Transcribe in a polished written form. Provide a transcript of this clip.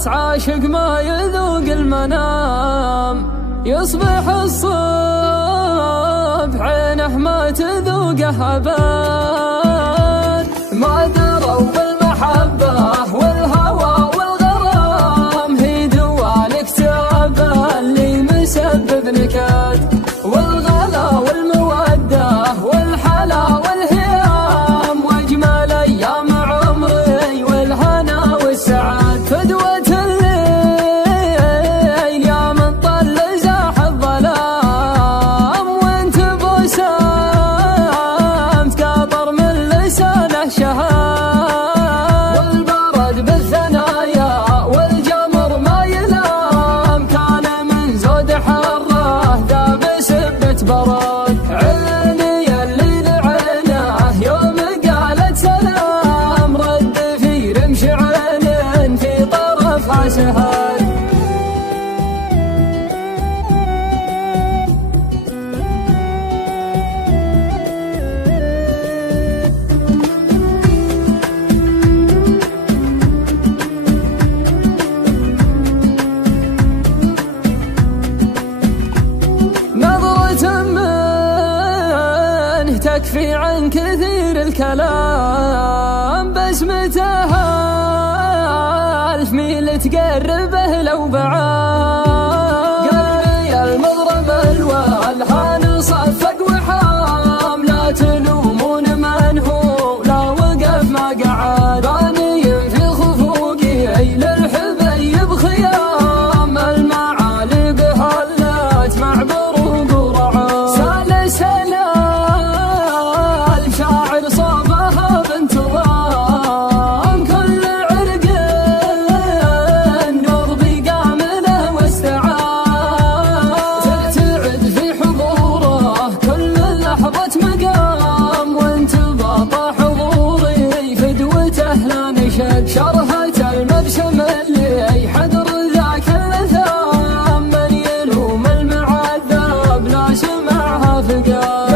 بس عاشق ما يذوق المنام، يصبح الصبح عينه ما تذوقه أبد. ما دروا بالمحبة والهوى والغرام، هي دوا الاكتئاب اللي مسبب نكد، والغلا والمودة والحلا والهيام، واجمل ايام عمري والهنا والسعاد. فدوة الليل يا من طل زاح الظلام، وانت بوسامت قاطر من لسانه شهاد، والبرد بالثنايا والجمر ما يلام، كان من زود حره ذا بسبة برد. عيني اللي لعينه يوم قالت سلام، رد في رمش عين في طرفها سهاد. تكفي عن كثير الكلام، بسمتها ألف ميل تقربه لو بعاد. قلبي المضرب الوالهان صفق وحام، لا تلومون من هو لا وقف ما قعد. راني في خفوقي للحبيب خيام، المعالي بهلت مع بروق ورعاد. سال سلام شاعر صوبها بانتظام، كل عرق قلبي قامله واستعان، ترتعد في حضوره كل لحظة مقام، وانت باطى حضوري فدوته لا نشد. شرهة المبسم اللي حدر ذاك اللثام، من يلوم المعذب لا سمعها فقاد.